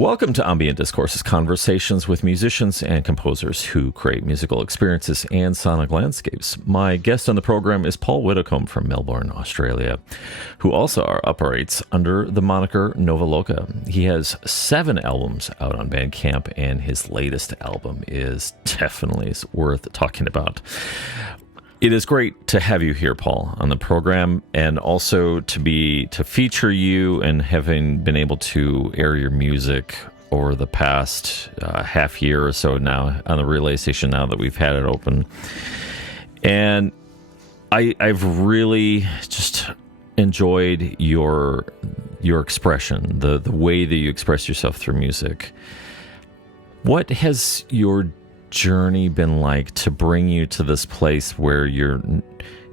Welcome to Ambient Discourses, conversations with musicians and composers who create musical experiences and sonic landscapes. My guest on the program is Paul Widdicomb from Melbourne, Australia, who also operates under the moniker Nova Loka. He has 7 albums out on Bandcamp, and his latest album is definitely worth talking about. It is great to have you here, Paul, on the program, and also to feature you and having been able to air your music over the past half year or so now on the relay station now that we've had it open. And I've really just enjoyed your expression, the way that you express yourself through music. What has your journey been like to bring you to this place where you're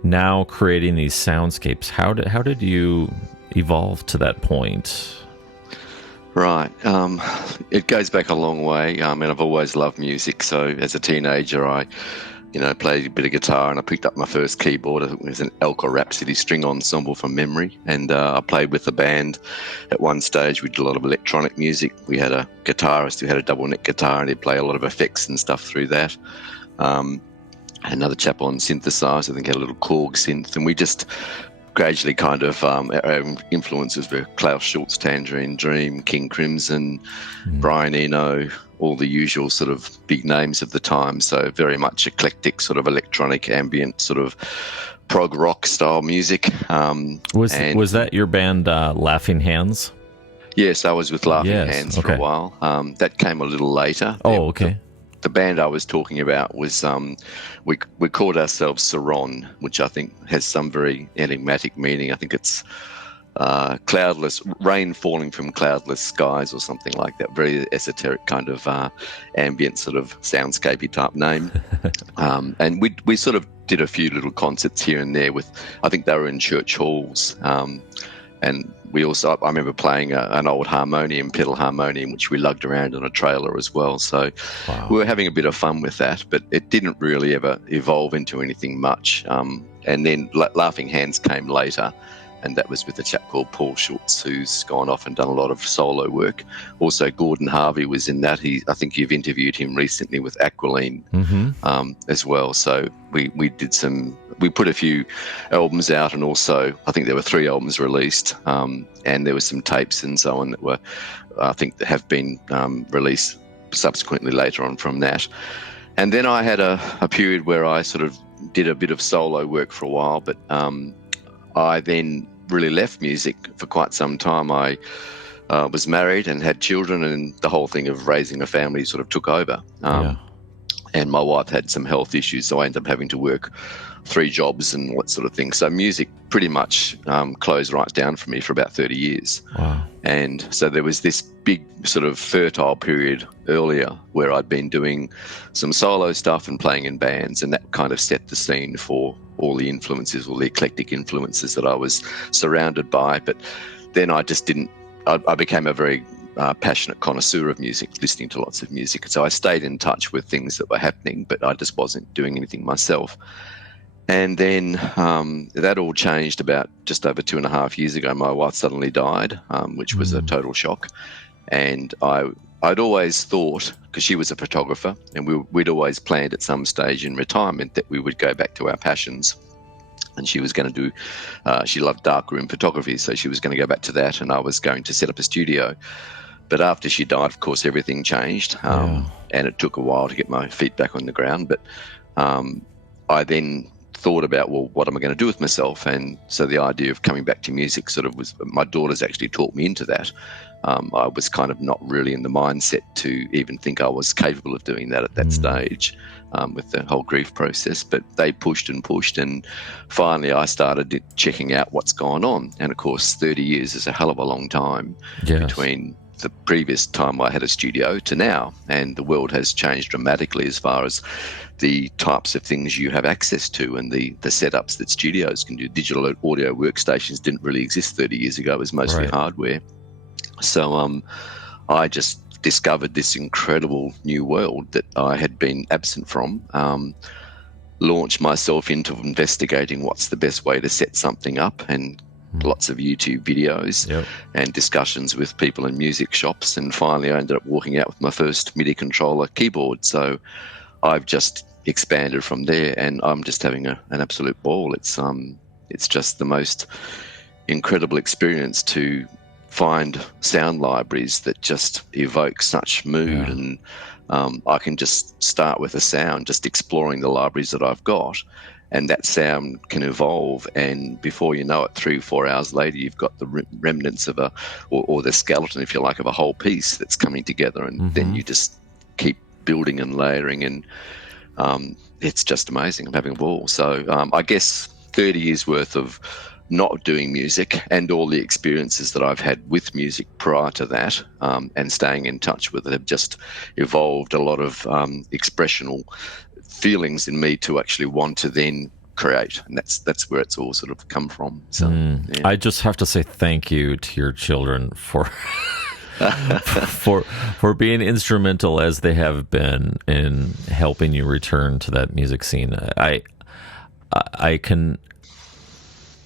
now creating these soundscapes? How did you evolve to that point? Right. It goes back a long way. And I've always loved music. So as a teenager, I played a bit of guitar, and I picked up my first keyboard. It was an Elka Rhapsody string ensemble from memory, and I played with the band. At one stage, we did a lot of electronic music. We had a guitarist who had a double neck guitar, and he'd play a lot of effects and stuff through that. Another chap on synthesizer, I think, had a little Korg synth, and we just gradually kind of, our influences were Klaus Schulze, Tangerine Dream, King Crimson, Brian Eno, all the usual sort of big names of the time. So very much eclectic sort of electronic ambient sort of prog rock style music. Was that your band Laughing Hands? Yes, I was with Laughing Hands for a while. That came a little later. Oh, okay. The band I was talking about was, we called ourselves Saron, which I think has some very enigmatic meaning. I think it's cloudless, rain falling from cloudless skies or something like that. Very esoteric kind of ambient sort of soundscapey type name. And we sort of did a few little concerts here and there with, I think they were in church halls. And we also, I remember playing an old harmonium, pedal harmonium, which we lugged around on a trailer as well. So we were having a bit of fun with that, but it didn't really ever evolve into anything much. And then Laughing Hands came later, and that was with a chap called Paul Schulze, who's gone off and done a lot of solo work. Also, Gordon Harvey was in that. I think you've interviewed him recently with Aquiline as well. So we put a few albums out, and also I think there were 3 albums released, and there were some tapes and so on that were, I think, that have been released subsequently later on from that. And then I had a period where I sort of did a bit of solo work for a while, but I then really left music for quite some time. I was married and had children, and the whole thing of raising a family sort of took over. And my wife had some health issues, so I ended up having to work 3 jobs and what sort of thing. So music pretty much closed right down for me for about 30 years. Wow. And so there was this big sort of fertile period earlier where I'd been doing some solo stuff and playing in bands, and that kind of set the scene for all the influences, all the eclectic influences that I was surrounded by. But then I just I became a very passionate connoisseur of music, listening to lots of music. So I stayed in touch with things that were happening, but I just wasn't doing anything myself. And then that all changed about just over 2.5 years ago. My wife suddenly died, which was a total shock. And I'd always thought, because she was a photographer, and we'd always planned at some stage in retirement that we would go back to our passions. And she was going to do, she loved darkroom photography, so she was going to go back to that, and I was going to set up a studio. But after she died, of course, everything changed, and it took a while to get my feet back on the ground. But I then thought about, well, what am I going to do with myself? And so the idea of coming back to music sort of was, my daughters actually taught me into that. I was kind of not really in the mindset to even think I was capable of doing that at that stage, with the whole grief process. But they pushed and pushed, and finally I started checking out what's gone on. And of course, 30 years is a hell of a long time between the previous time I had a studio to now, and the world has changed dramatically as far as the types of things you have access to and the setups that studios can do. Digital audio workstations didn't really exist 30 years ago. It was mostly hardware. So I just discovered this incredible new world that I had been absent from, launched myself into investigating what's the best way to set something up, and lots of YouTube videos and discussions with people in music shops, and finally I ended up walking out with my first MIDI controller keyboard. So I've just expanded from there, and I'm just having an absolute ball. It's just the most incredible experience to find sound libraries that just evoke such mood, and I can just start with a sound, just exploring the libraries that I've got, and that sound can evolve, and before you know it, 3 or 4 hours later, you've got the remnants of or the skeleton, if you like, of a whole piece that's coming together, and then you just keep building and layering, and it's just amazing. I'm having a ball. So I guess 30 years worth of not doing music and all the experiences that I've had with music prior to that, and staying in touch with it, have just evolved a lot of expressional feelings in me to actually want to then create, and that's where it's all sort of come from. So I just have to say thank you to your children for for being instrumental as they have been in helping you return to that music scene. I can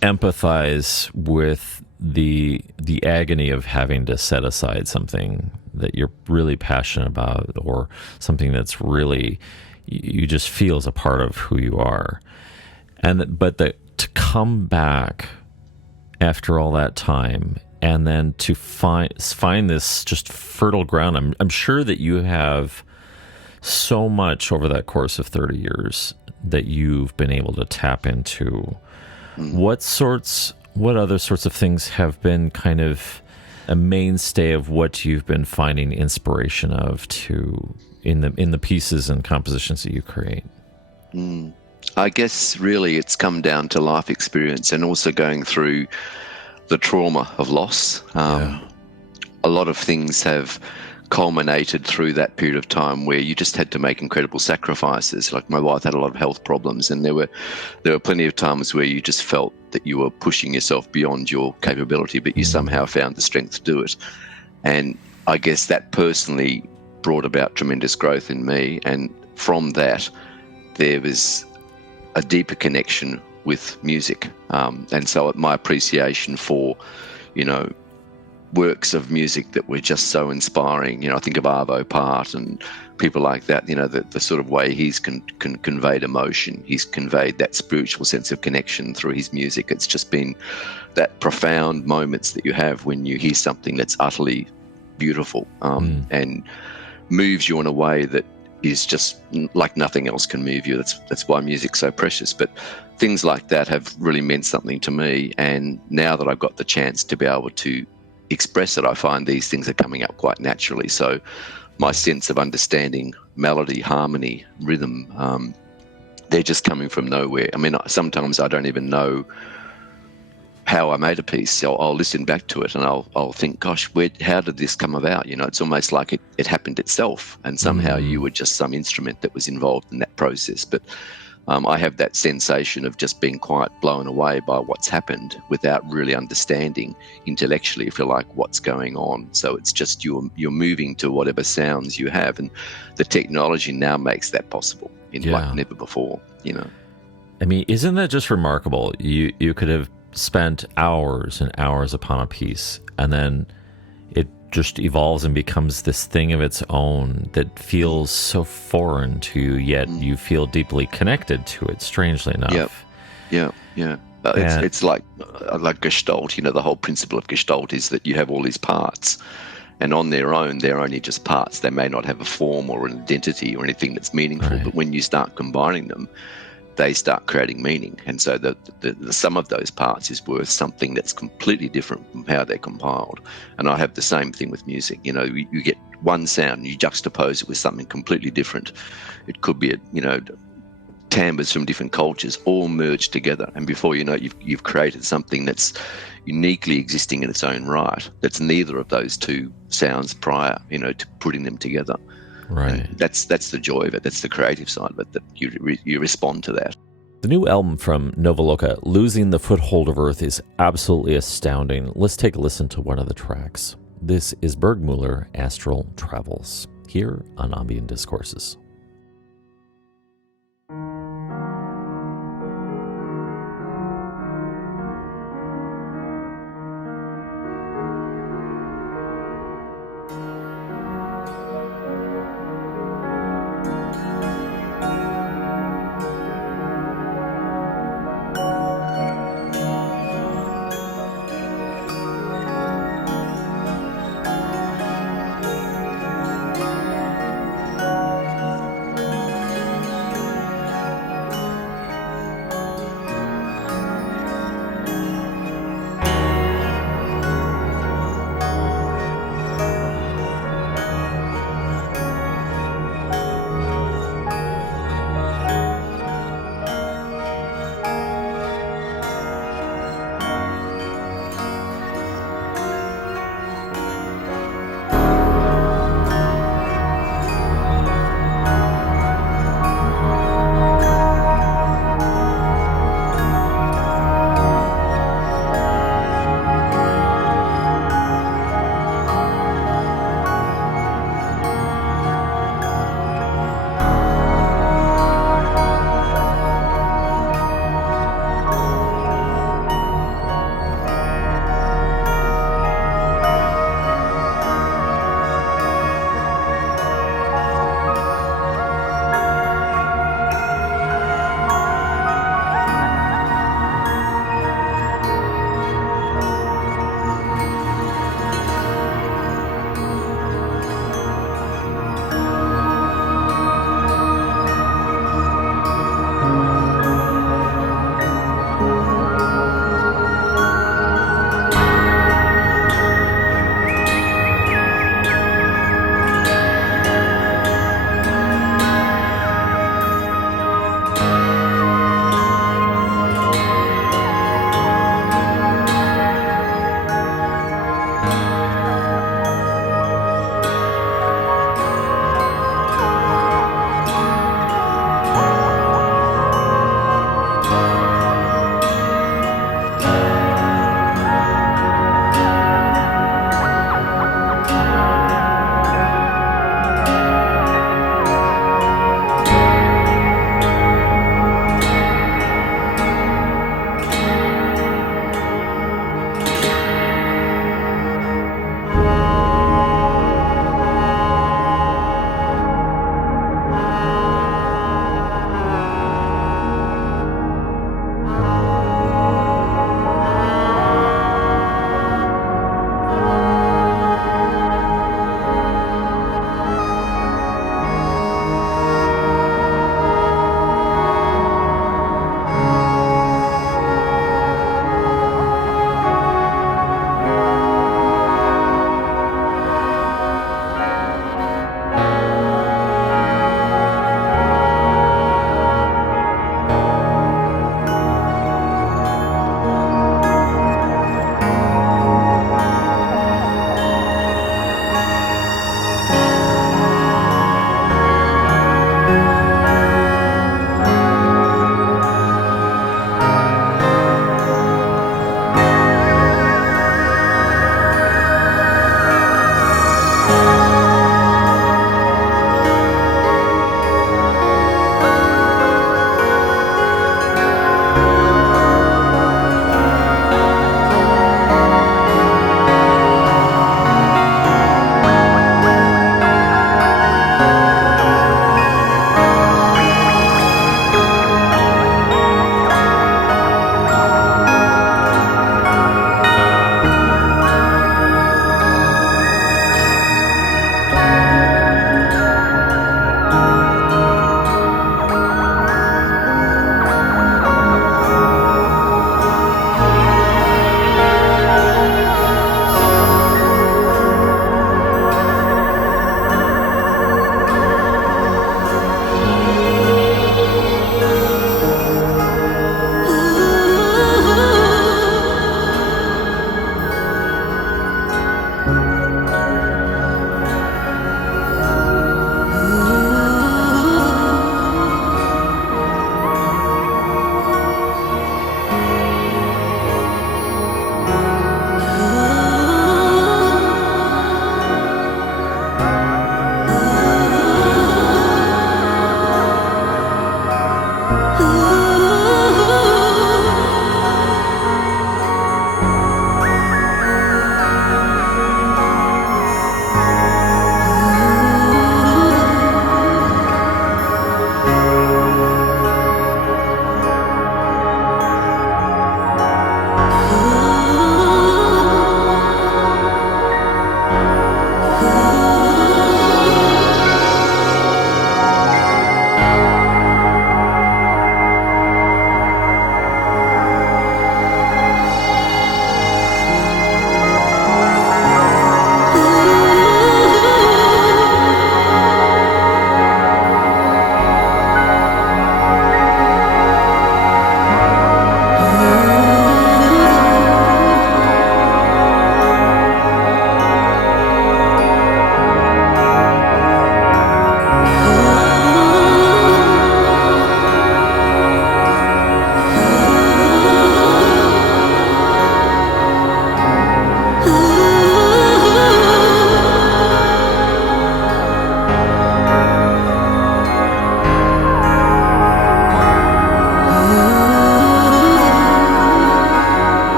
empathize with the agony of having to set aside something that you're really passionate about, or something that's really you just feel as a part of who you are, but to come back after all that time, and then to find this just fertile ground. I'm sure that you have so much over that course of 30 years that you've been able to tap into. What other sorts of things have been kind of a mainstay of what you've been finding inspiration of in the pieces and compositions that you create? I guess really it's come down to life experience, and also going through the trauma of loss. A lot of things have culminated through that period of time where you just had to make incredible sacrifices. Like my wife had a lot of health problems, and there were plenty of times where you just felt that you were pushing yourself beyond your capability, but you somehow found the strength to do it. And I guess that personally brought about tremendous growth in me, and from that there was a deeper connection with music, and so my appreciation for works of music that were just so inspiring. I think of Arvo Part and people like that, the sort of way he's conveyed emotion. He's conveyed that spiritual sense of connection through his music. It's just been that profound moments that you have when you hear something that's utterly beautiful, and moves you in a way that is just like nothing else can move you. That's why music's so precious. But things like that have really meant something to me, and now that I've got the chance to be able to express it, I find these things are coming up quite naturally. So my sense of understanding melody, harmony, rhythm, they're just coming from nowhere. I mean, sometimes I don't even know how I made a piece. So I'll listen back to it and I'll think, gosh, how did this come about? It's almost like it happened itself, and somehow you were just some instrument that was involved in that process. But I have that sensation of just being quite blown away by what's happened without really understanding intellectually, if you like, what's going on. So it's just you're moving to whatever sounds you have, and the technology now makes that possible like never before. I mean, isn't that just remarkable? You could have spent hours and hours upon a piece, and then it just evolves and becomes this thing of its own that feels so foreign to you, yet you feel deeply connected to it, strangely enough. Yeah. It's like Gestalt. The whole principle of Gestalt is that you have all these parts, and on their own, they're only just parts. They may not have a form or an identity or anything that's meaningful, but when you start combining them, they start creating meaning. And so the sum of those parts is worth something that's completely different from how they're compiled. And I have the same thing with music. You get one sound and you juxtapose it with something completely different. It could be timbres from different cultures all merged together, and before you know it, you've created something that's uniquely existing in its own right, that's neither of those two sounds prior to putting them together. Right. And that's the joy of it. That's the creative side of it, that you respond to that. The new album from Nova Loka, Losing the Foothold of Earth, is absolutely astounding. Let's take a listen to one of the tracks. This is Bergmuller, Astral Travels, here on Ambient Discourses.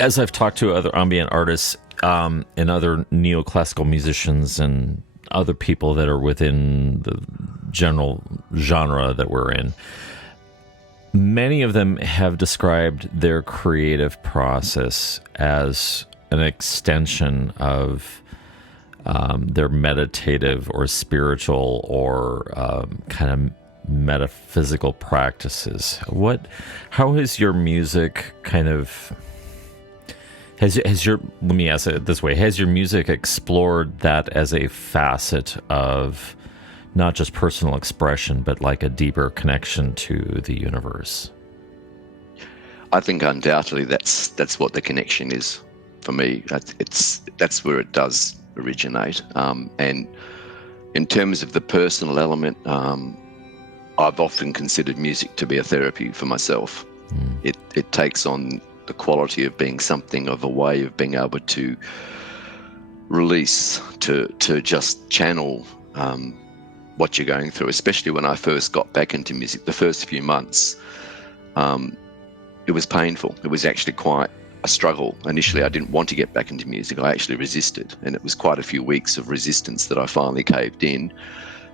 as I've talked to other ambient artists and other neoclassical musicians and other people that are within the general genre that we're in, many of them have described their creative process as an extension of their meditative or spiritual or kind of metaphysical practices. How has your music kind of let me ask it this way, has your music explored that as a facet of not just personal expression, but like a deeper connection to the universe? I think undoubtedly that's what the connection is for me. That's where it does originate. And in terms of the personal element, I've often considered music to be a therapy for myself. It takes on the quality of being something of a way of being able to release, to just channel what you're going through. Especially when I first got back into music, the first few months, it was painful. It was actually quite a struggle. Initially, I didn't want to get back into music. I actually resisted, and it was quite a few weeks of resistance that I finally caved in.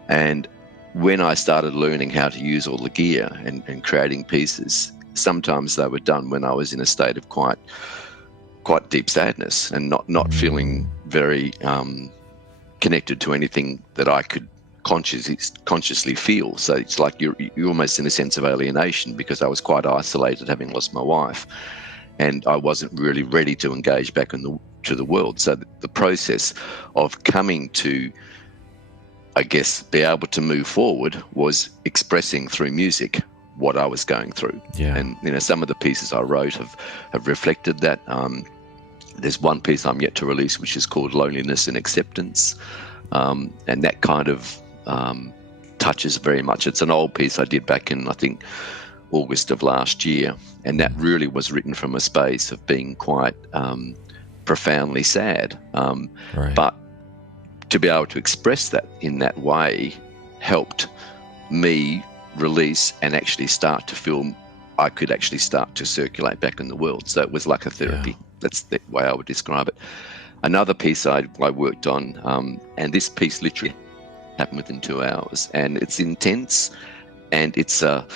And when I started learning how to use all the gear and creating pieces, sometimes they were done when I was in a state of quite deep sadness and not feeling very connected to anything that I could consciously feel. So it's like you're almost in a sense of alienation, because I was quite isolated, having lost my wife, and I wasn't really ready to engage back to the world. So the process of coming to, I guess, be able to move forward was expressing through music what I was going through. Yeah. And some of the pieces I wrote have reflected that. There's one piece I'm yet to release, which is called Loneliness and Acceptance, and that kind of touches very much. It's an old piece I did back in, I think, August of last year, and that really was written from a space of being quite profoundly sad. Right. But to be able to express that in that way helped me release and actually start to feel I could actually start to circulate back in the world. So it was like a therapy. Yeah. That's the way I would describe it. Another piece I worked on, and this piece literally happened within 2 hours, and it's intense, and it's a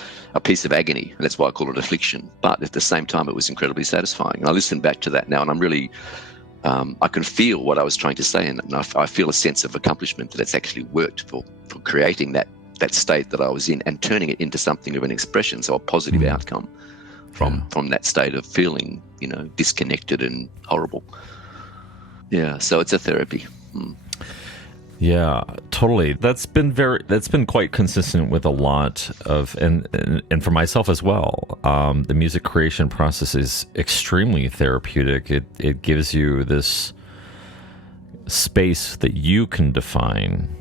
piece of agony, and that's why I call it affliction. But at the same time, it was incredibly satisfying. And I listen back to that now, and I'm really, I can feel what I was trying to say, and I feel a sense of accomplishment that it's actually worked for creating that state that I was in and turning it into something of an expression, so a positive outcome from that state of feeling, disconnected and horrible. Yeah, so it's a therapy. Yeah, totally. That's been quite consistent with a lot of, and for myself as well. The music creation process is extremely therapeutic. It gives you this space that you can define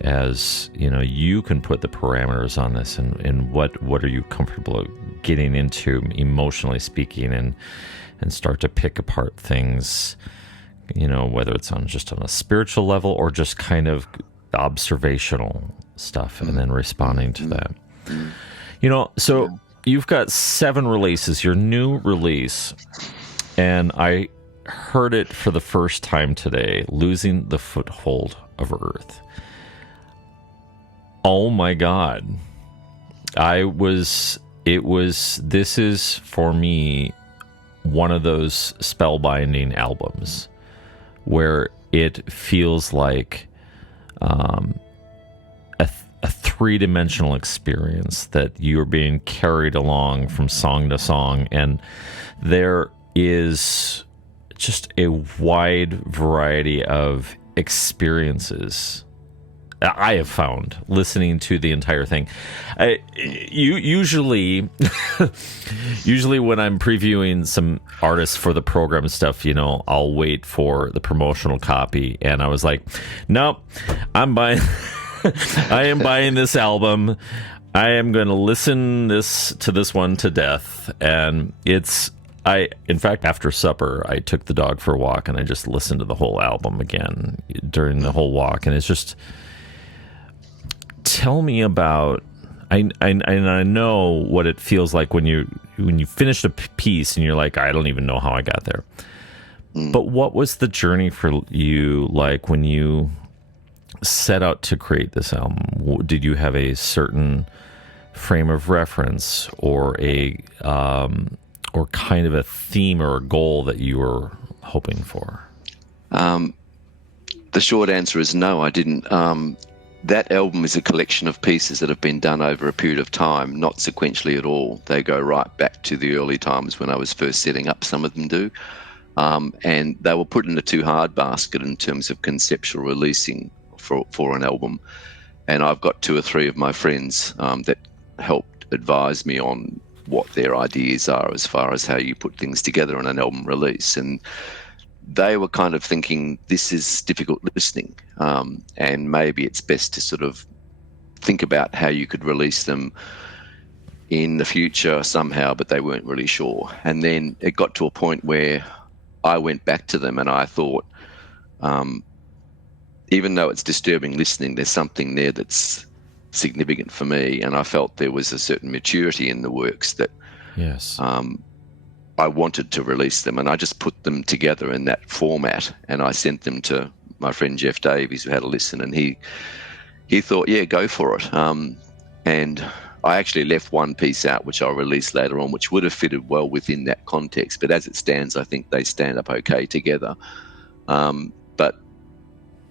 as, you can put the parameters on this, and what are you comfortable getting into emotionally speaking, and start to pick apart things, whether it's on a spiritual level or just kind of observational stuff, and then responding to that. So you've got 7 releases, your new release, and I heard it for the first time today, Losing the Foothold of Earth. Oh my God. This is for me one of those spellbinding albums where it feels like a three-dimensional experience, that you're being carried along from song to song, and there is just a wide variety of experiences I have found listening to the entire thing. Usually when I'm previewing some artists for the program stuff, I'll wait for the promotional copy, and I was like, nope, I'm buying. I am buying this album. I am going to listen to this one to death, and in fact, after supper, I took the dog for a walk, and I just listened to the whole album again during the whole walk, and it's just. Tell me about. I know what it feels like when you you finished a piece and you're like, I don't even know how I got there. But what was the journey for you like when you set out to create this album? Did you have a certain frame of reference or or kind of a theme or a goal that you were hoping for? The short answer is no, I didn't. That album is a collection of pieces that have been done over a period of time, not sequentially at all. They go right back to the early times when I was first setting up, some of them do. And they were put in a too hard basket in terms of conceptual releasing for an album. And I've got 2 or 3 of my friends that helped advise me on what their ideas are as far as how you put things together in an album release. And they were kind of thinking, this is difficult listening, and maybe it's best to sort of think about how you could release them in the future somehow, but they weren't really sure. And then it got to a point where I went back to them and I thought, even though it's disturbing listening, there's something there that's significant for me. And I felt there was a certain maturity in the works that I wanted to release them. And I just put them together in that format and I sent them to my friend Jeff Davies, who had a listen, and he thought, yeah, go for it. And I actually left one piece out, which I'll release later on, which would have fitted well within that context. But as it stands, I think they stand up okay together. But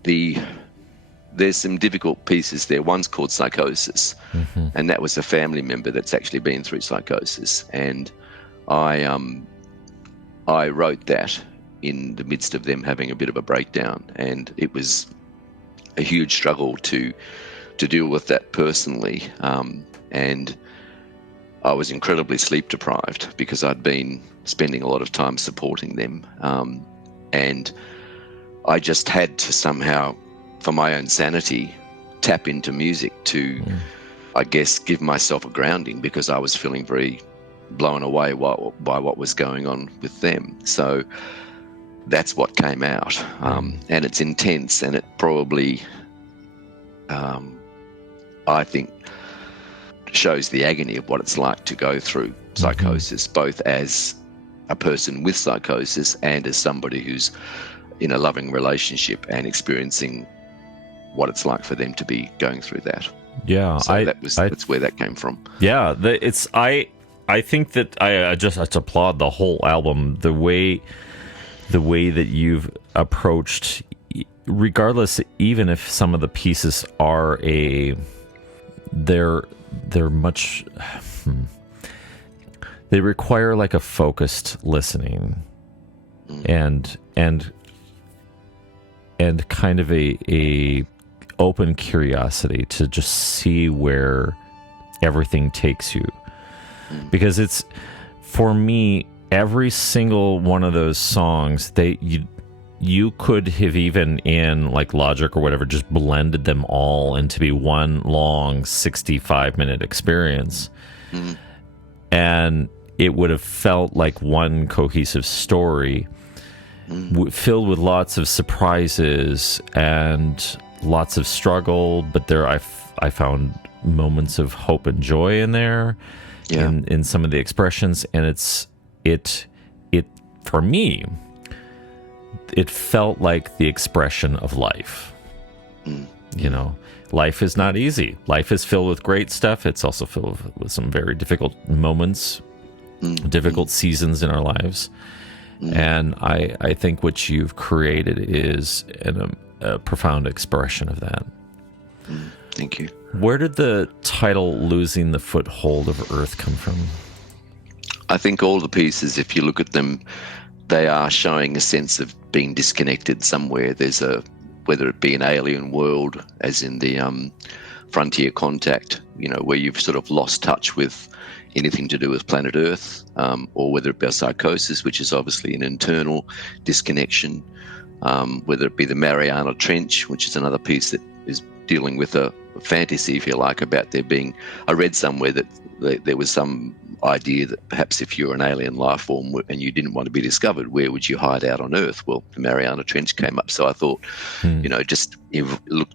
there's some difficult pieces there. One's called Psychosis, and that was a family member that's actually been through psychosis. And I wrote that in the midst of them having a bit of a breakdown, and it was a huge struggle to deal with that personally. And I was incredibly sleep deprived because I'd been spending a lot of time supporting them. And I just had to somehow, for my own sanity, tap into music to, I guess, give myself a grounding, because I was feeling very blown away by what was going on with them. So that's what came out. And it's intense, and it probably, I think, shows the agony of what it's like to go through psychosis, both as a person with psychosis and as somebody who's in a loving relationship and experiencing what it's like for them to be going through that. Yeah, so that's where that came from. Yeah, I think that I just applaud the whole album, the way that you've approached, regardless, even if some of the pieces are they're much, they require like a focused listening and kind of a open curiosity to just see where everything takes you. Because it's, for me, every single one of those songs, you could have, even in like Logic or whatever, just blended them all into be one long 65-minute experience. And it would have felt like one cohesive story, filled with lots of surprises and lots of struggle. But there, I found moments of hope and joy in there. In some of the expressions, and it for me, it felt like the expression of life. You know, life is not easy. Life is filled with great stuff. It's also filled with some very difficult moments, difficult seasons in our lives. And I think what you've created is a profound expression of that. Thank you. Where did the title Losing the Foothold of Earth come from? I think all the pieces, if you look at them, they are showing a sense of being disconnected somewhere. There's whether it be an alien world, as in the Frontier Contact, where you've sort of lost touch with anything to do with planet Earth, or whether it be a psychosis, which is obviously an internal disconnection, whether it be the Mariana Trench, which is another piece that is dealing with a fantasy, if you like, about there being, I read somewhere that there was some idea that perhaps if you're an alien life form and you didn't want to be discovered, where would you hide out on Earth? Well, the Mariana Trench came up. So I thought, just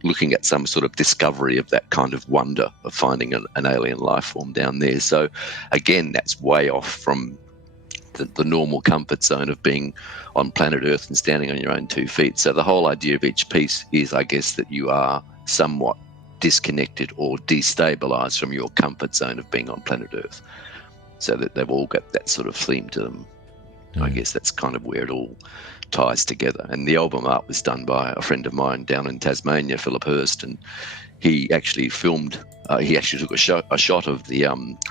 looking at some sort of discovery of that kind of wonder of finding an alien life form down there. So again, that's way off from the normal comfort zone of being on planet Earth and standing on your own 2 feet. So the whole idea of each piece is, I guess, that you are somewhat disconnected or destabilized from your comfort zone of being on planet Earth. So that they've all got that sort of theme to them. I guess that's kind of where it all ties together. And the album art was done by a friend of mine down in Tasmania, Philip Hurst, and he actually filmed, he actually took a shot of the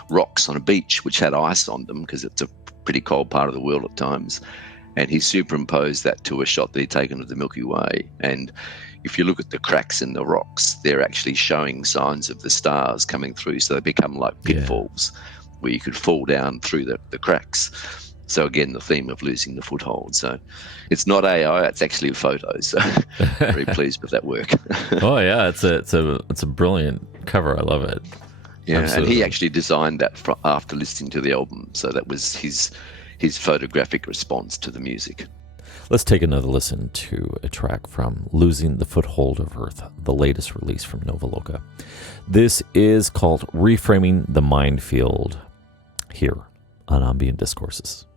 rocks on a beach which had ice on them, because it's a pretty cold part of the world at times. And he superimposed that to a shot that he'd taken of the Milky Way. And if you look at the cracks in the rocks, they're actually showing signs of the stars coming through. So they become like pitfalls where you could fall down through the cracks. So again, the theme of losing the foothold. So it's not AI; it's actually a photo. So very pleased with that work. Oh yeah, it's a brilliant cover. I love it. Yeah, Absolutely. and he actually designed that after listening to the album. So that was his photographic response to the music. Let's take another listen to a track from Losing the Foothold of Earth, the latest release from Nova Loka. This is called Reframing the Mind Field, here on Ambient Discourses.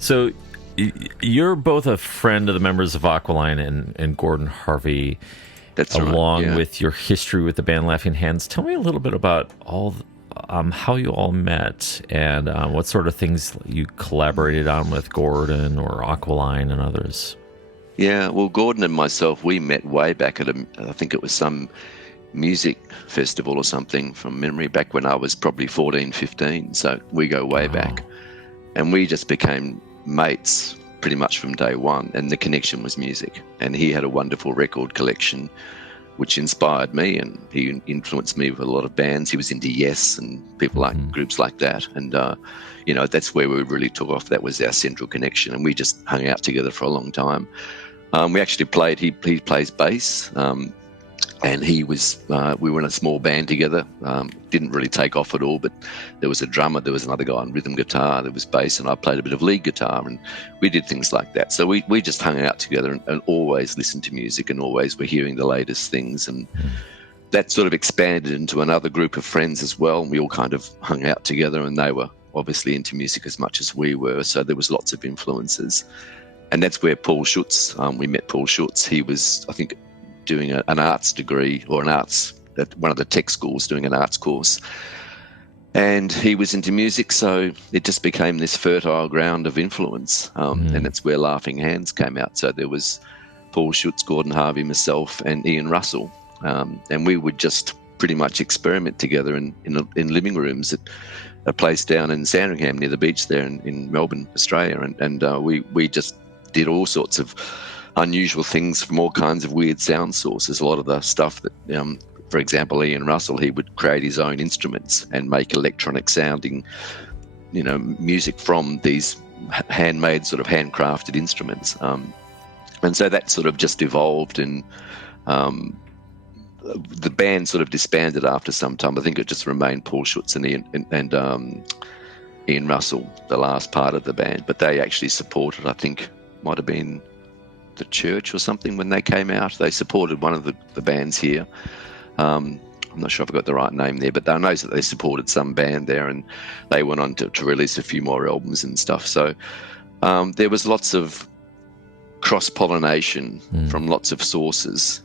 So you're both a friend of the members of Aqualine and Gordon Harvey. That's along right, yeah. with your history with the band Laughing Hands. Tell me a little bit about how you all met and what sort of things you collaborated on with Gordon or Aqualine and others. Yeah, well, Gordon and myself, we met way back at I think it was some music festival or something from memory, back when I was probably 14, 15. So we go way back. And we just became mates pretty much from day one. And the connection was music. And he had a wonderful record collection, which inspired me, and he influenced me with a lot of bands. He was into Yes and people like groups like that. And, that's where we really took off. That was our central connection. And we just hung out together for a long time. We actually played, he plays bass, and he was, we were in a small band together. Didn't really take off at all, but there was a drummer, there was another guy on rhythm guitar, there was bass, and I played a bit of lead guitar, and we did things like that. So we just hung out together and always listened to music and always were hearing the latest things. And that sort of expanded into another group of friends as well. And we all kind of hung out together, and they were obviously into music as much as we were. So there was lots of influences. And that's where Paul Schutz, we met Paul Schutz. He was, I think, doing an arts degree or an arts at one of the tech schools, doing an arts course. And he was into music, so it just became this fertile ground of influence. And that's where Laughing Hands came out. So there was Paul Schutz, Gordon Harvey, myself, and Ian Russell. And we would just pretty much experiment together in living rooms at a place down in Sandringham near the beach there in Melbourne, Australia. And we just did all sorts of unusual things from all kinds of weird sound sources. A lot of the stuff that, for example, Ian Russell, he would create his own instruments and make electronic sounding, music from these handmade, sort of handcrafted instruments. And so that sort of just evolved, and the band sort of disbanded after some time. I think it just remained Paul Schutz and Ian Russell, the last part of the band, but they actually supported, I think, might have been the church or something when they came out. They supported one of the bands here. I'm not sure if I got the right name there, but I know that they supported some band there, and they went on to release a few more albums and stuff. So there was lots of cross-pollination from lots of sources,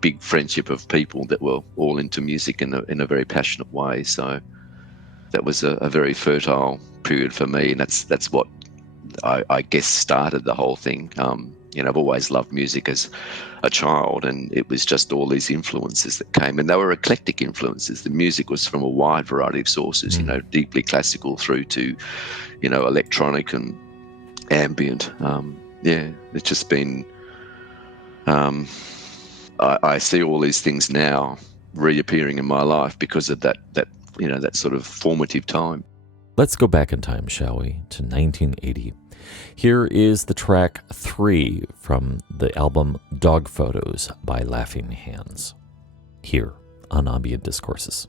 big friendship of people that were all into music in a very passionate way. So that was a very fertile period for me, and that's what I guess started the whole thing. I've always loved music as a child, and it was just all these influences that came, and they were eclectic influences. The music was from a wide variety of sources, deeply classical through to, electronic and ambient. It's just been, I see all these things now reappearing in my life because of that sort of formative time. Let's go back in time, shall we, to 1980. Here is the track 3 from the album Dog Photos by Laughing Hands, here on Ambient Discourses.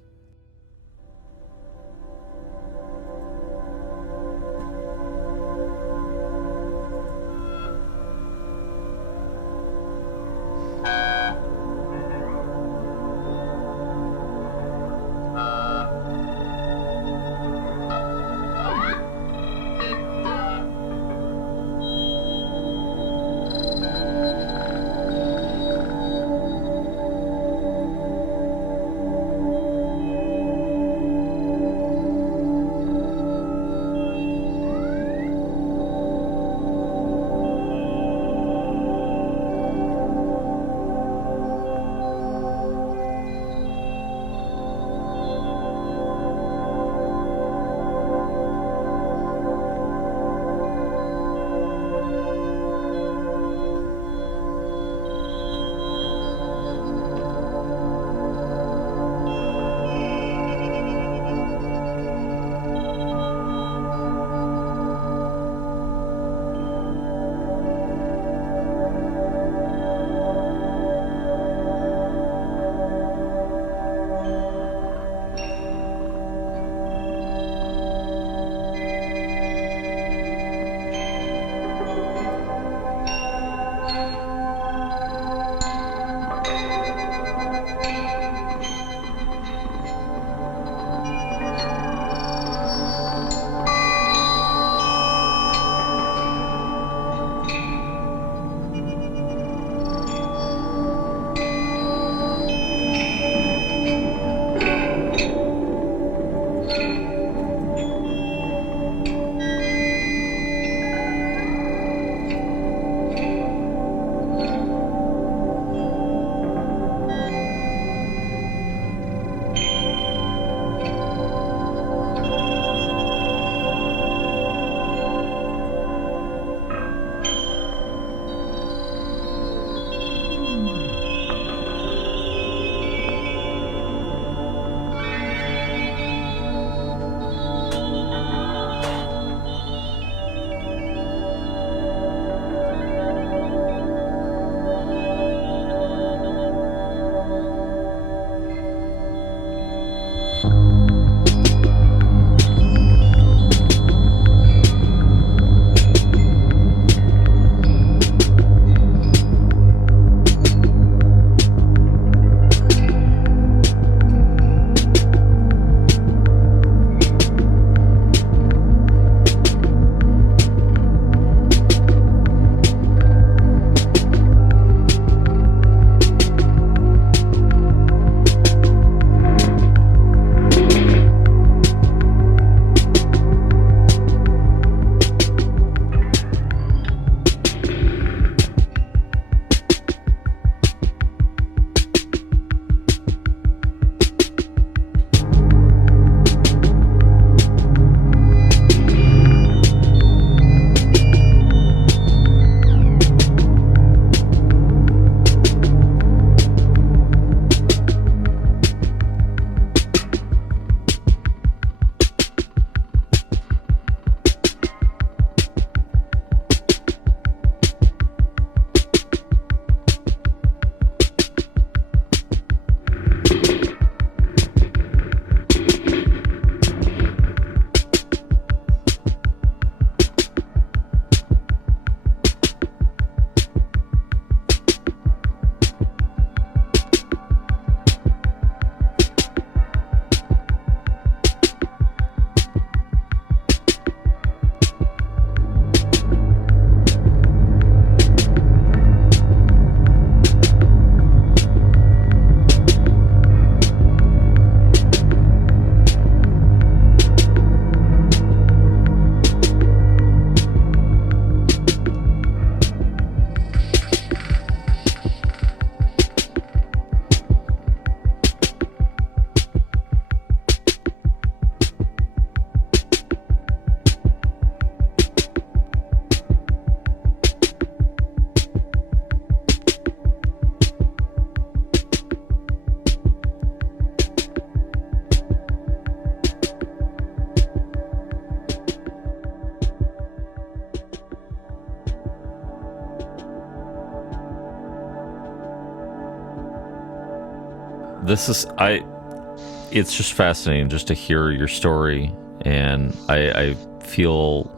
It's just fascinating just to hear your story, and I feel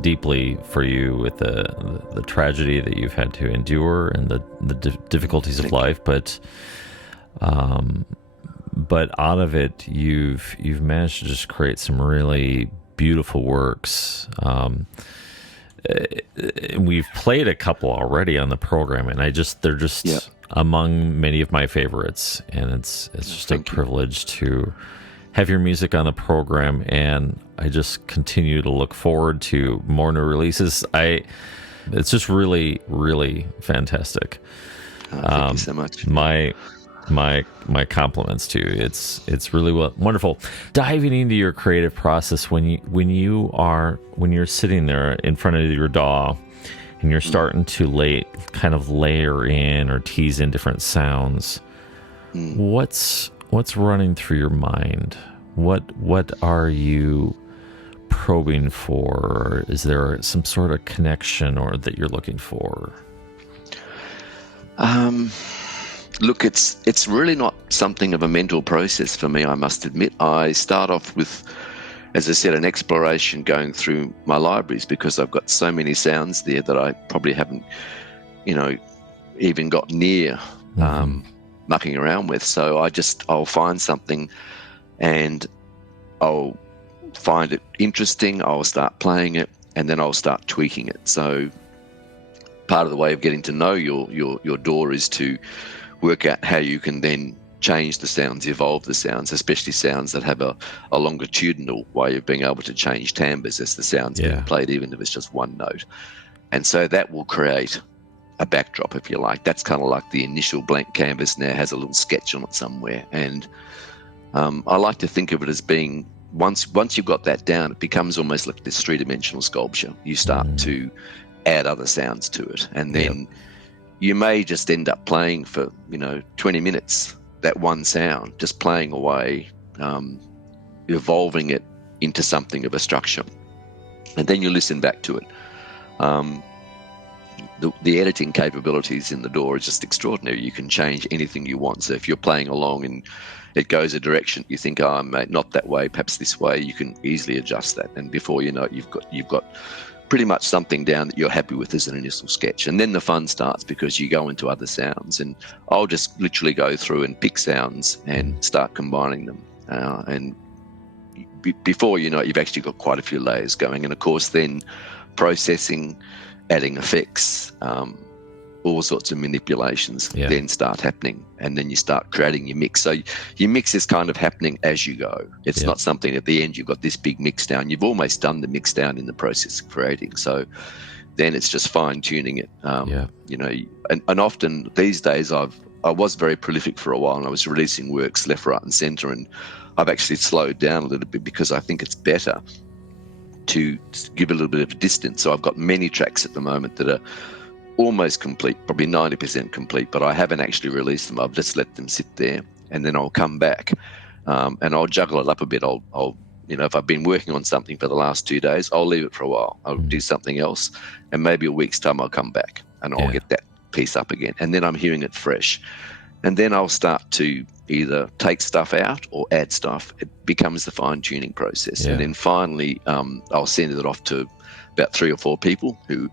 deeply for you with the tragedy that you've had to endure and the difficulties of life, but out of it you've managed to just create some really beautiful works. We've played a couple already on the program, and they're just among many of my favorites, and it's just a privilege to have your music on the program, and I just continue to look forward to more new releases. It's just really, really fantastic. Thank you so much. My compliments to you. It's really wonderful. Diving into your creative process when you're sitting there in front of your DAW and you're starting to layer in or tease in different sounds. What's running through your mind? What are you probing for? Is there some sort of connection or that you're looking for? Look, it's really not something of a mental process for me, I must admit. I start off with, as I said, an exploration going through my libraries, because I've got so many sounds there that I probably haven't, even got near mucking around with. So I'll find something and I'll find it interesting, I'll start playing it, and then I'll start tweaking it. So part of the way of getting to know your DAW is to work out how you can then change the sounds, evolve the sounds, especially sounds that have a longitudinal way of being able to change timbres as the sound's being played, even if it's just one note. And so that will create a backdrop, if you like. That's kind of like the initial blank canvas now has a little sketch on it somewhere. And I like to think of it as being, once you've got that down, it becomes almost like this three-dimensional sculpture. You start to add other sounds to it, and then you may just end up playing for 20 minutes that one sound, just playing away, evolving it into something of a structure, and then you listen back to it. The editing capabilities in the DAW are just extraordinary. You can change anything you want. So if you're playing along and it goes a direction, you think, oh, mate, not that way, perhaps this way, you can easily adjust that. And before you know it, you've got pretty much something down that you're happy with as an initial sketch. And then the fun starts, because you go into other sounds, and I'll just literally go through and pick sounds and start combining them. And before you know it, you've actually got quite a few layers going. And of course, then processing, adding effects, all sorts of manipulations then start happening, and then you start creating your mix. So your mix is kind of happening as you go. It's not something at the end you've got this big mix down. You've almost done the mix down in the process of creating. So then it's just fine tuning it. And often these days I was very prolific for a while, and I was releasing works left, right, and centre, and I've actually slowed down a little bit because I think it's better to give a little bit of a distance. So I've got many tracks at the moment that are almost complete, probably 90% complete, but I haven't actually released them. I've just let them sit there, and then I'll come back and I'll juggle it up a bit. I'll if I've been working on something for the last 2 days, I'll leave it for a while. I'll do something else, and maybe a week's time I'll come back and I'll get that piece up again, and then I'm hearing it fresh. And then I'll start to either take stuff out or add stuff. It becomes the fine-tuning process. And then finally I'll send it off to about 3 or 4 people who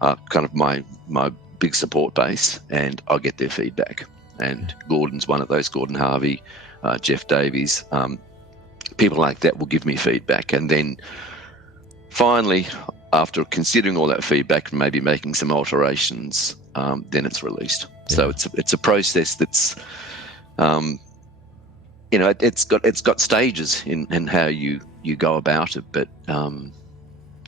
are kind of my big support base, and I'll get their feedback. And Gordon's one of those, Gordon Harvey, Jeff Davies, people like that will give me feedback. And then finally, after considering all that feedback and maybe making some alterations, then it's released. So it's a process that's it's got stages in how you go about it, but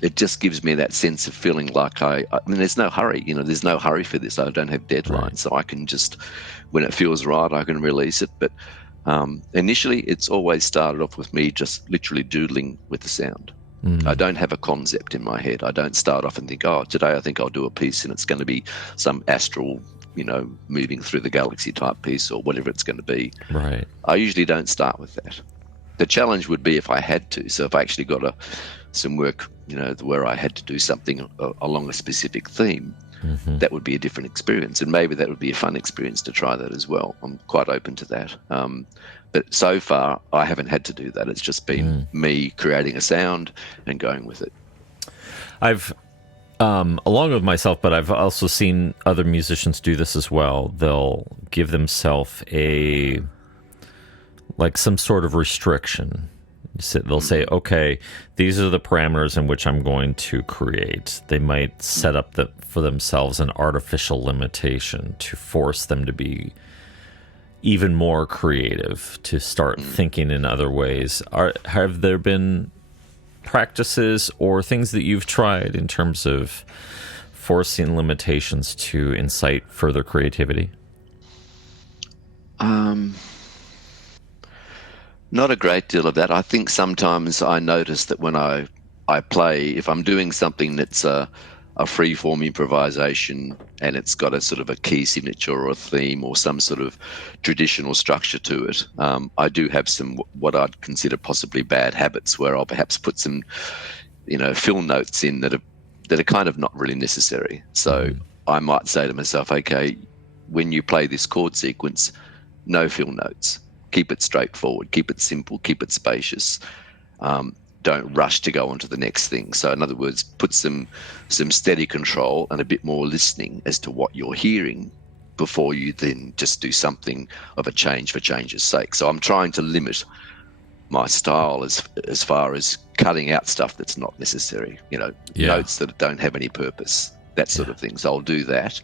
it just gives me that sense of feeling like I mean, there's no hurry. There's no hurry for this. I don't have deadlines, so I can just, when it feels right, I can release it. But initially, it's always started off with me just literally doodling with the sound. I don't have a concept in my head. I don't start off and think, oh, today I think I'll do a piece and it's going to be some astral, moving through the galaxy type piece or whatever it's going to be. Right. I usually don't start with that. The challenge would be if I had to. So if I actually got some work, where I had to do something along a specific theme, that would be a different experience, and maybe that would be a fun experience to try that as well. I'm quite open to that. But so far, I haven't had to do that. It's just been me creating a sound and going with it. I've, along with myself, but I've also seen other musicians do this as well. They'll give themselves some sort of restriction. They'll say, okay, these are the parameters in which I'm going to create. They might set up for themselves an artificial limitation to force them to be even more creative, to start thinking in other ways. Have there been practices or things that you've tried in terms of forcing limitations to incite further creativity? Not a great deal of that. I think sometimes I notice that when I play, if I'm doing something that's a free-form improvisation and it's got a sort of a key signature or a theme or some sort of traditional structure to it, I do have some what I'd consider possibly bad habits where I'll perhaps put some, fill notes in that are kind of not really necessary. So I might say to myself, okay, when you play this chord sequence, no fill notes. Keep it straightforward, keep it simple, keep it spacious. Don't rush to go on to the next thing. So in other words, put some steady control and a bit more listening as to what you're hearing before you then just do something of a change for change's sake. So I'm trying to limit my style as far as cutting out stuff that's not necessary, notes that don't have any purpose, that sort of thing. So I'll do that.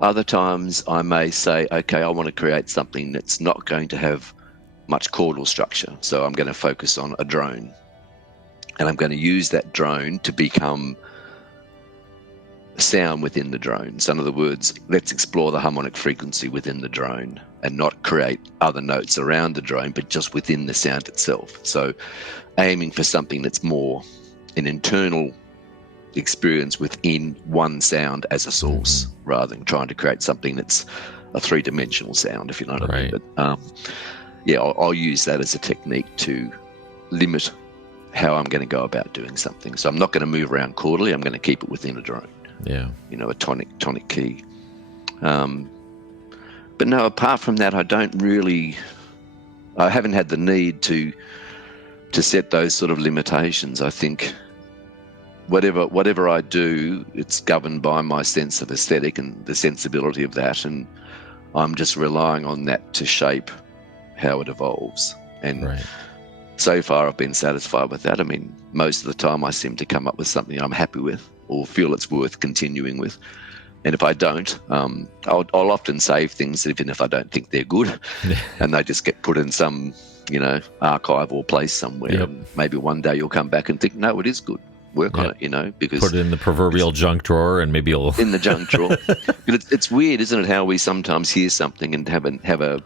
Other times I may say, okay, I want to create something that's not going to have much chordal structure. So I'm going to focus on a drone. And I'm going to use that drone to become a sound within the drone. So in other words, let's explore the harmonic frequency within the drone and not create other notes around the drone, but just within the sound itself. So aiming for something that's more an internal experience within one sound as a source, rather than trying to create something that's a three-dimensional sound, if you know what I mean. But I'll use that as a technique to limit how I'm going to go about doing something. So I'm not going to move around chordally. I'm going to keep it within a drone. Yeah, a tonic key. But no, apart from that, I haven't had the need to set those sort of limitations. I think whatever I do, it's governed by my sense of aesthetic and the sensibility of that, and I'm just relying on that to shape how it evolves. And so far I've been satisfied with that. I mean, most of the time I seem to come up with something I'm happy with or feel it's worth continuing with. And if I don't, I'll often save things even if I don't think they're good, and they just get put in some, archive or place somewhere. And maybe one day you'll come back and think, no, it is good. Work on it, because put it in the proverbial junk drawer, and maybe you'll in the junk drawer. But it's weird, isn't it? How we sometimes hear something and have a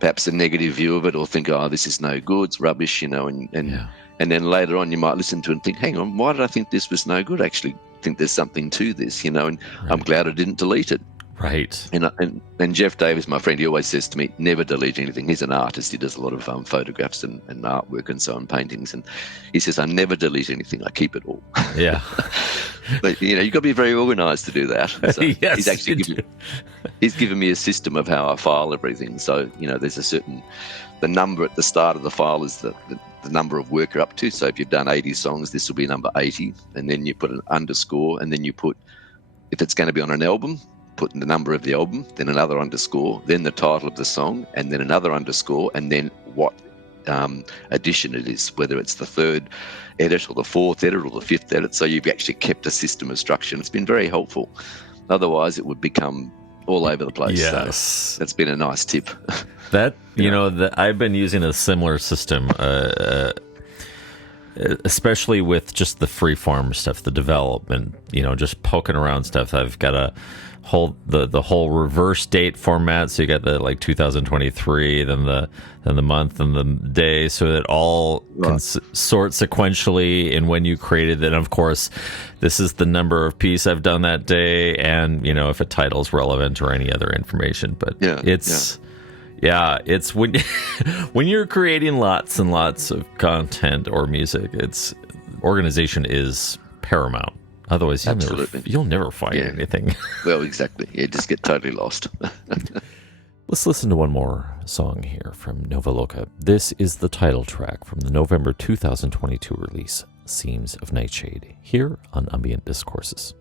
perhaps a negative view of it, or think, oh, this is no good, it's rubbish, and then later on you might listen to it and think, hang on, why did I think this was no good? I actually think there's something to this, and I'm glad I didn't delete it. Right. And Jeff Davis, my friend, he always says to me, never delete anything. He's an artist. He does a lot of photographs and artwork and so on, paintings. And he says, I never delete anything. I keep it all. Yeah. But, you've got to be very organized to do that. So yes, he's actually given me a system of how I file everything. So, there's the number at the start of the file is the number of work you're up to. So if you've done 80 songs, this will be number 80. And then you put an underscore, and then you put, if it's going to be on an album, put in the number of the album, then another underscore, then the title of the song, and then another underscore, and then what edition it is, whether it's the third edit or the fourth edit or the fifth edit. So you've actually kept a system of structure, and it's been very helpful. Otherwise, it would become all over the place. Yes. So that's been a nice tip. That, I've been using a similar system, especially with just the freeform stuff, the development, just poking around stuff. I've got the whole reverse date format, so you got the 2023, then the month and the day, so that all can sort sequentially and when you created it. And of course, this is the number of piece I've done that day, and if a title's relevant or any other information. But it's when when you're creating lots and lots of content or music, organization is paramount. Otherwise, Absolutely. You'll never find anything. Well, exactly. You just get totally lost. Let's listen to one more song here from Nova Loka. This is the title track from the November 2022 release, Seams of Nightshade, here on Ambient Discourses.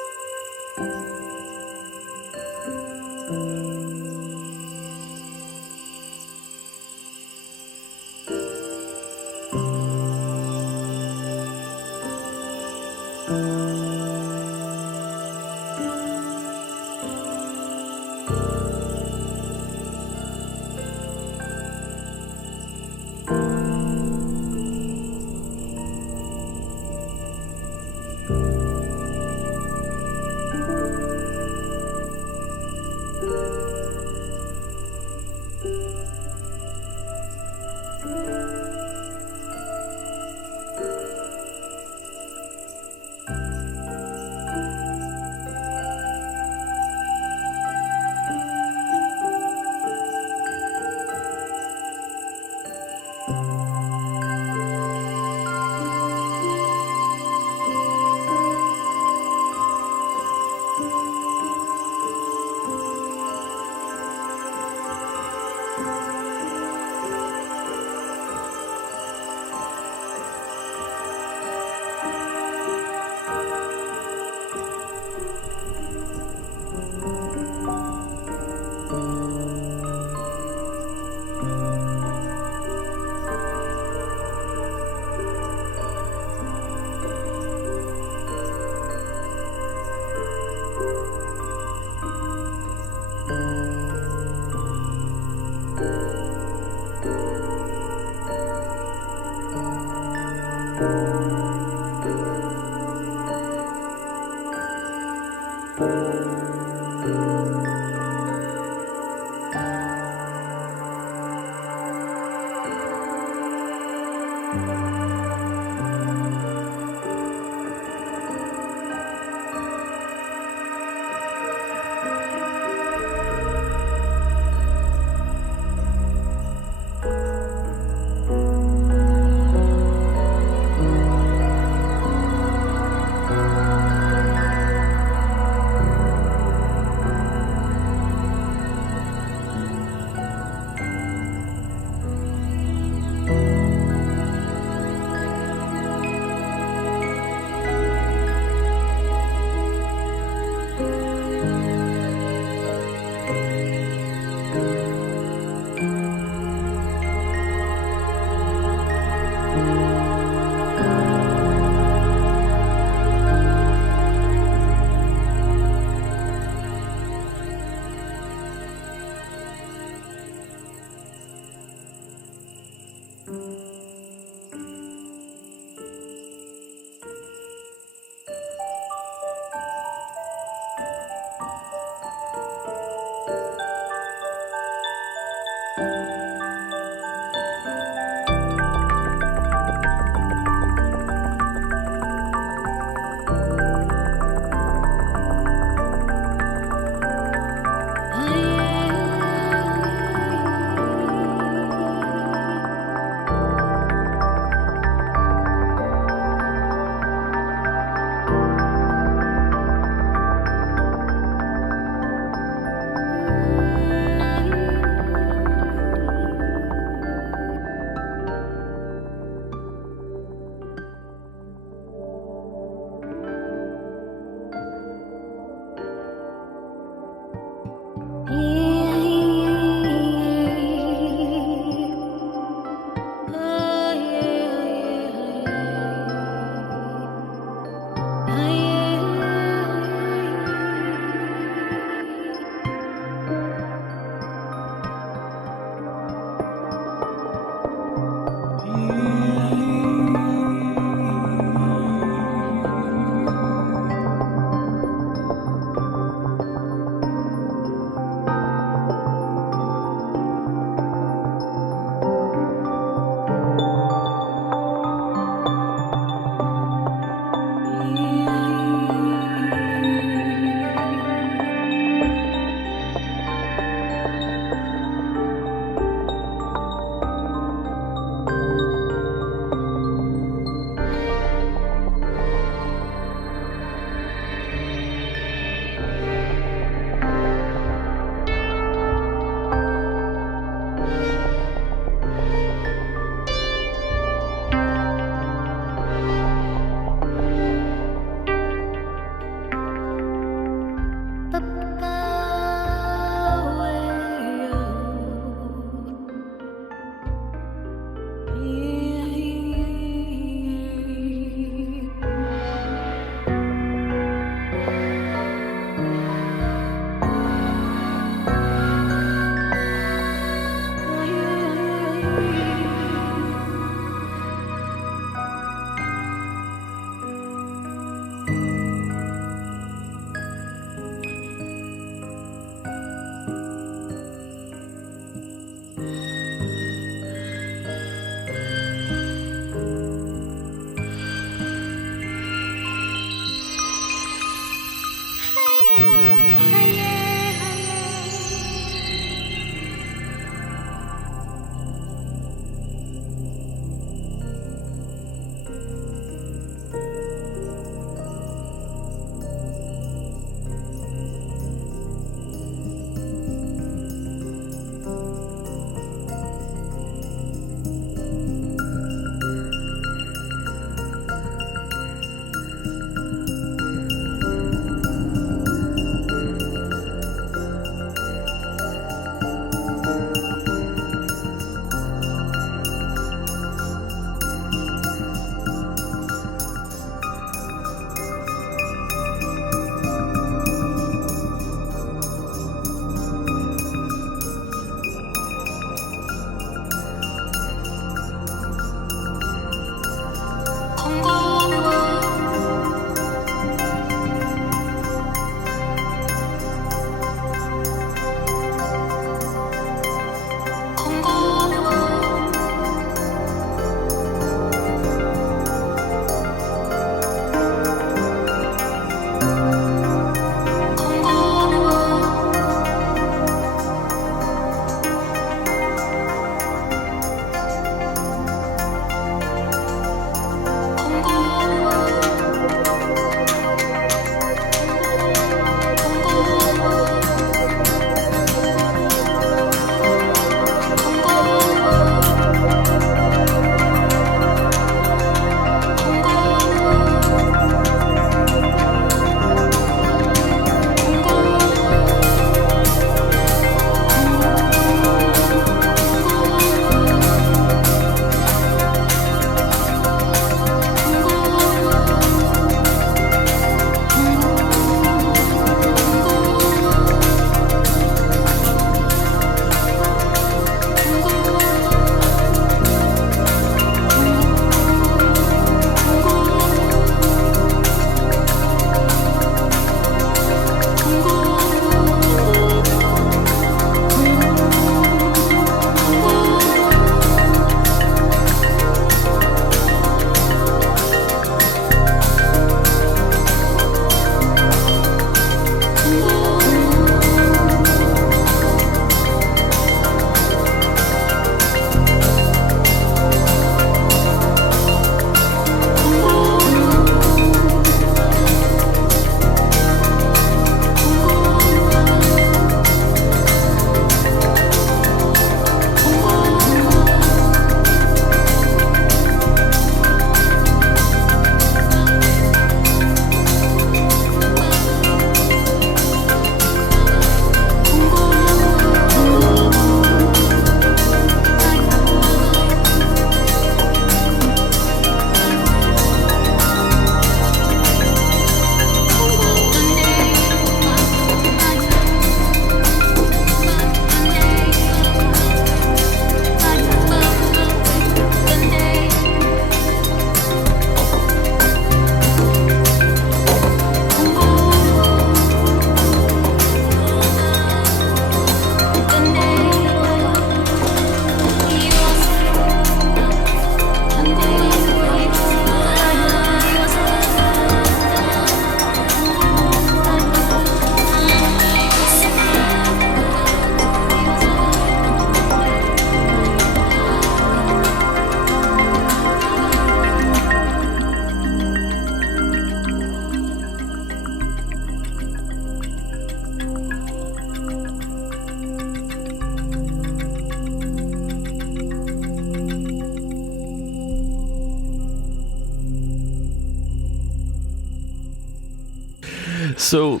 So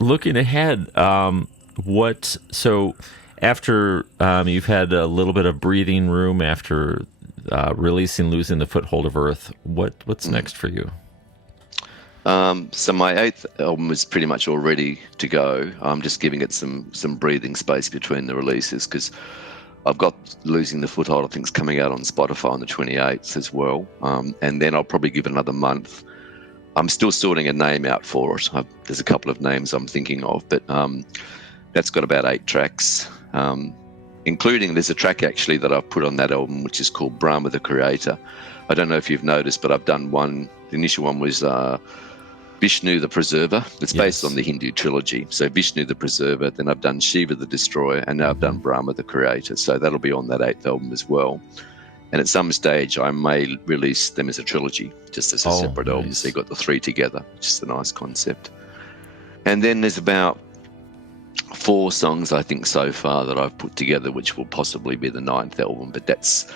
looking ahead, so after you've had a little bit of breathing room after losing the foothold of Earth, what's next for you? So my 8th album is pretty much all ready to go. I'm just giving it some breathing space between the releases because I've got Losing the Foothold, I think, is coming out on Spotify on the 28th as well. And then I'll probably give it another month. I'm still sorting a name out for it. There's a couple of names I'm thinking of, but that's got about 8 tracks, including there's a track actually that I've put on that album which is called Brahma the Creator. I don't know if you've noticed, but I've done one. The initial one was Vishnu the Preserver. It's based on the Hindu trilogy. So Vishnu the Preserver, then I've done Shiva the Destroyer, and now I've done Brahma the Creator. So that'll be on that 8th album as well. And at some stage, I may release them as a trilogy, just as a separate album. So you got the 3 together, which is a nice concept. And then there's about 4 songs, I think, so far that I've put together, which will possibly be the 9th album. But that's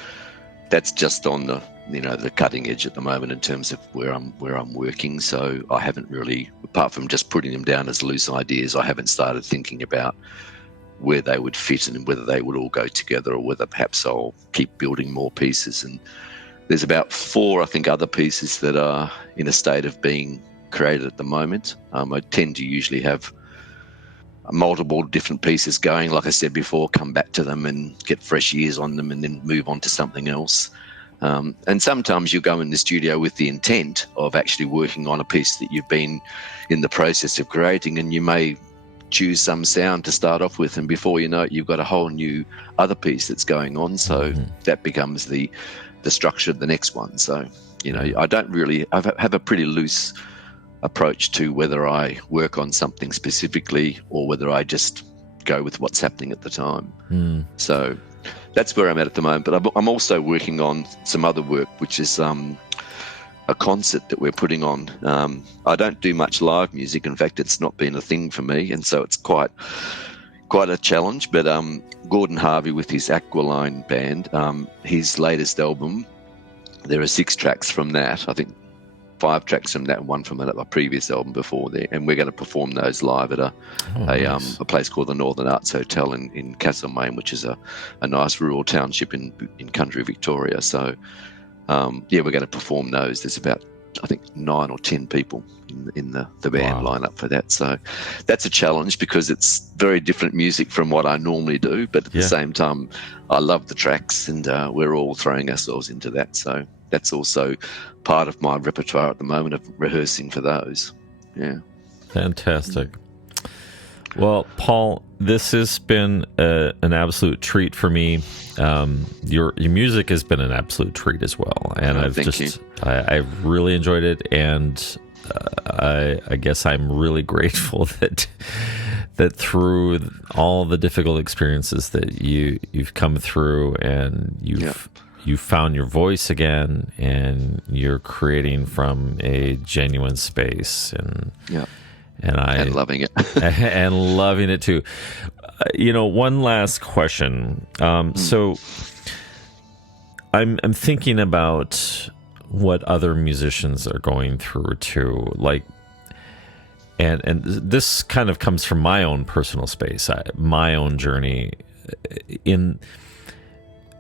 just on the cutting edge at the moment in terms of where I'm working. So I haven't really, apart from just putting them down as loose ideas, I haven't started thinking about where they would fit and whether they would all go together or whether perhaps I'll keep building more pieces. And there's about 4, I think, other pieces that are in a state of being created at the moment. I tend to usually have multiple different pieces going, like I said before, come back to them and get fresh ears on them and then move on to something else. And sometimes you go in the studio with the intent of actually working on a piece that you've been in the process of creating, and you may choose some sound to start off with, and before you know it, you've got a whole new other piece that's going on. So that becomes the structure of the next one. So, I don't really, I have a pretty loose approach to whether I work on something specifically or whether I just go with what's happening at the time. So that's where I'm at the moment. But I'm also working on some other work, which is a concert that we're putting on. I don't do much live music. In fact, it's not been a thing for me, and so it's quite a challenge. But Gordon Harvey with his Aqualine band, his latest album, there are 6 tracks from that. I think 5 tracks from that and 1 from a previous album before there, and we're going to perform those live at a place called the Northern Arts Hotel in Castlemaine, which is a nice rural township in country Victoria. So we're going to perform those. There's about, I think, 9 or 10 people in the band lineup for that. So that's a challenge because it's very different music from what I normally do, but at the same time, I love the tracks, and we're all throwing ourselves into that. So that's also part of my repertoire at the moment of rehearsing for those. Yeah. Fantastic. Well, Paul, this has been an absolute treat for me. Your music has been an absolute treat as well, and I've really enjoyed it, and I guess I'm really grateful that through all the difficult experiences that you've come through, and you've found your voice again, and you're creating from a genuine space, and loving it. And loving it too. One last question. So I'm thinking about what other musicians are going through too, like, and this kind of comes from my own personal space, my own journey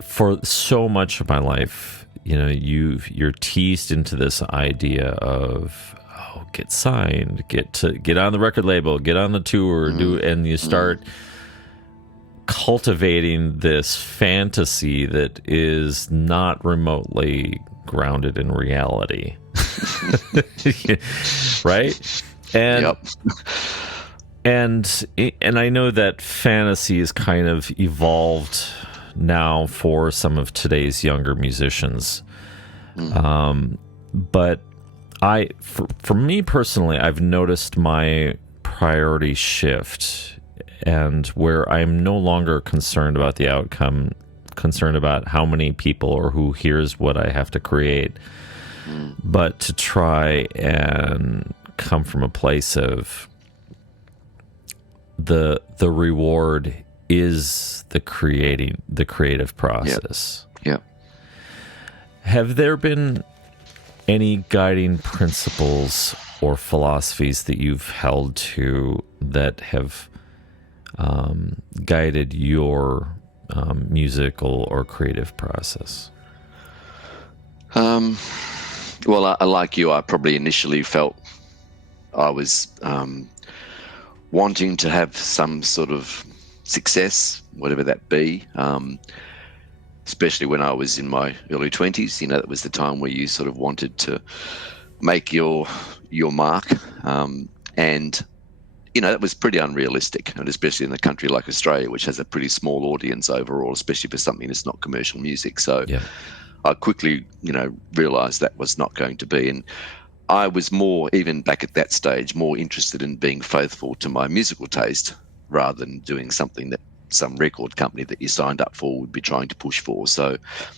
for so much of my life. You're teased into this idea of, get signed, get on the record label, get on the tour, and you start cultivating this fantasy that is not remotely grounded in reality. Right? And and I know that fantasy is kind of evolved now for some of today's younger musicians. But for me personally, I've noticed my priority shift, and where I'm no longer concerned about the outcome, concerned about how many people or who hears what I have to create, but to try and come from a place of the reward is the creative process. Yeah. Have there been any guiding principles or philosophies that you've held to that have guided your musical or creative process? Well, like you, I probably initially felt I was wanting to have some sort of success, whatever that be, especially when I was in my early 20s. That was the time where you sort of wanted to make your mark, and that was pretty unrealistic, and especially in a country like Australia, which has a pretty small audience overall, especially for something that's not commercial music. So Yeah. I quickly, realized that was not going to be. And I was more, even back at that stage, more interested in being faithful to my musical taste rather than doing something that some record company that you signed up for would be trying to push for. So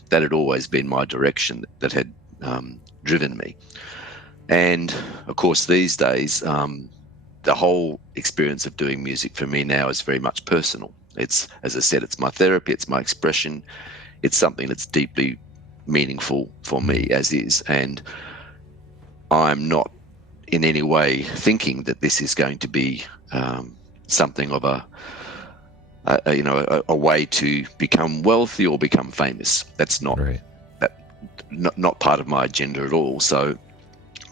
that had always been my direction that had driven me. And of course, these days, the whole experience of doing music for me now is very much personal. It's, as I said, it's my therapy, it's my expression. It's something that's deeply meaningful for me as is. And I'm not in any way thinking that this is going to be something of a way to become wealthy or become famous. That's not Right. not part of my agenda at all. So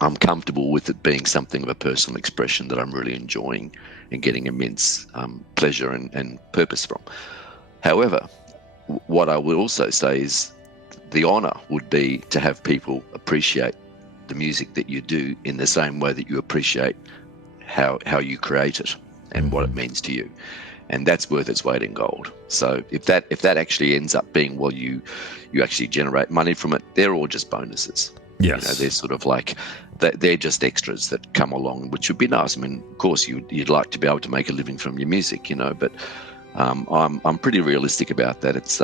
I'm comfortable with it being something of a personal expression that I'm really enjoying and getting immense pleasure and purpose from. However, what I would also say is the honor would be to have people appreciate the music that you do in the same way that you appreciate how you create it and what it means to you. And that's worth its weight in gold. So if that actually ends up being, well, you actually generate money from it, they're all just bonuses. Yes. They're sort of like, they're just extras that come along, which would be nice. I mean, of course, you'd like to be able to make a living from your music, but I'm pretty realistic about that. It's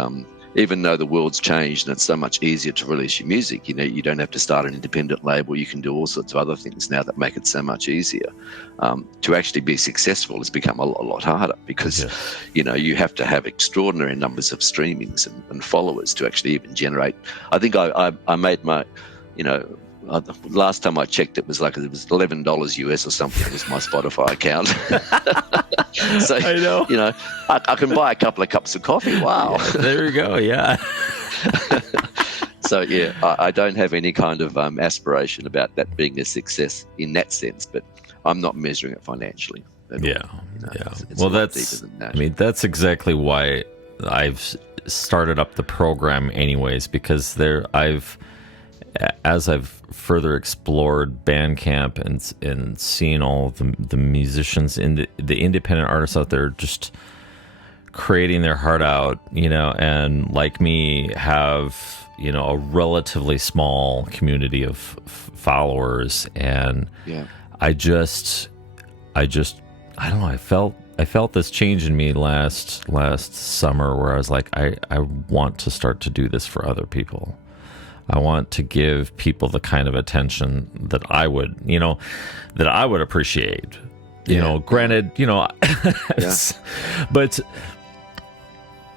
even though the world's changed and it's so much easier to release your music, you don't have to start an independent label. You can do all sorts of other things now that make it so much easier. To actually be successful has become a lot harder because, you have to have extraordinary numbers of streamings and followers to actually even generate. I think I made my, last time I checked, it was $11 US or something. It was my Spotify account. So I know. I can buy a couple of cups of coffee. Wow. Yeah, there you go. Yeah. So yeah, I don't have any kind of aspiration about that being a success in that sense, but I'm not measuring it financially. Yeah. It's Well, a lot that's, deeper than that. I mean, that's exactly why I've started up the program anyways, because as I've further explored Bandcamp and seen all the musicians in the independent artists out there just creating their heart out, and like me have, a relatively small community of followers. And I don't know, I felt this change in me last summer where I was like, I want to start to do this for other people. I want to give people the kind of attention that I would appreciate. Granted, but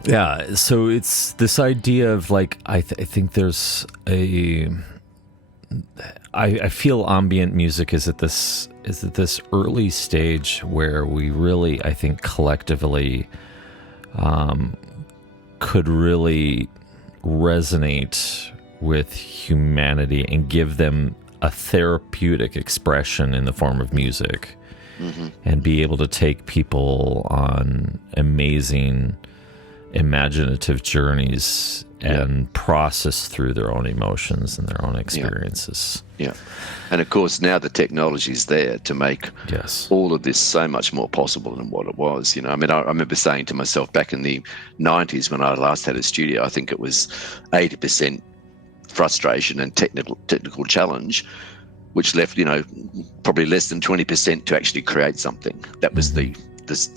yeah. So it's this idea of like, I think there's I feel ambient music is at this early stage where we really, I think, collectively could really resonate with humanity and give them a therapeutic expression in the form of music, and be able to take people on amazing imaginative journeys and process through their own emotions and their own experiences. Yeah. And of course, now the technology is there to make all of this so much more possible than what it was. I mean, I remember saying to myself back in the 90s when I last had a studio, I think it was 80% frustration and technical challenge, which left, probably less than 20% to actually create something. That was the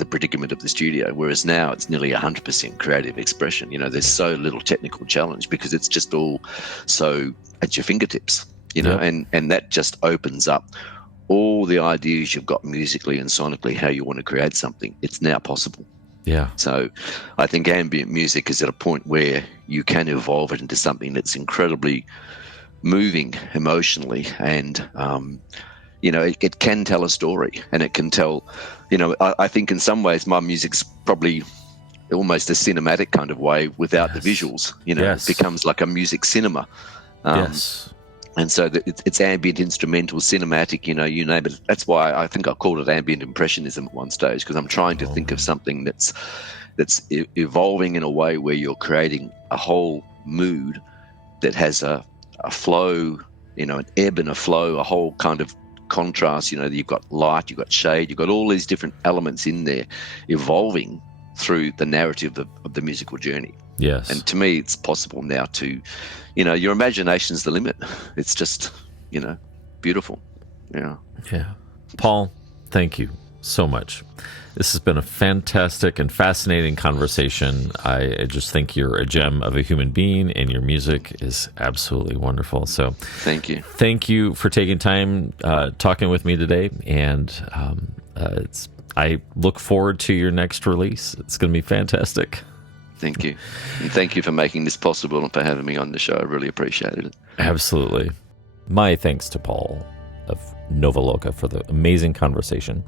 predicament of the studio, whereas now it's nearly 100% creative expression. There's so little technical challenge because it's just all so at your fingertips, and that just opens up all the ideas you've got musically and sonically, how you want to create something. It's now possible. Yeah. So I think ambient music is at a point where you can evolve it into something that's incredibly moving emotionally and it can tell a story, and it can tell, I think in some ways my music's probably almost a cinematic kind of way without the visuals. It becomes like a music cinema. Yes. And so it's ambient, instrumental, cinematic, you name it. That's why I think I called it ambient impressionism at one stage, because I'm trying to think of something that's evolving in a way where you're creating a whole mood that has a flow, an ebb and a flow, a whole kind of contrast. You've got light, you've got shade, you've got all these different elements in there evolving through the narrative of the musical journey. Yes. And to me, it's possible now to, your imagination's the limit. It's just, beautiful. Yeah. Yeah. Paul, thank you so much. This has been a fantastic and fascinating conversation. I just think you're a gem of a human being, and your music is absolutely wonderful. So thank you. Thank you for taking time talking with me today. And I look forward to your next release. It's going to be fantastic. Thank you. And thank you for making this possible and for having me on the show. I really appreciated it. Absolutely. My thanks to Paul of Nova Loka for the amazing conversation.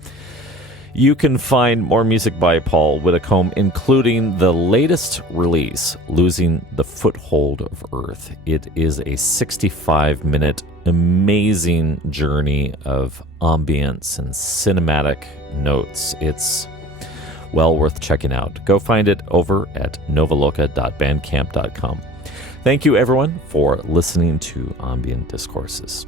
You can find more music by Paul Widdicomb, including the latest release, Losing the Foothold of Earth. It is a 65-minute amazing journey of ambience and cinematic notes. It's well worth checking out. Go find it over at novaloka.bandcamp.com. Thank you, everyone, for listening to Ambient Discourses.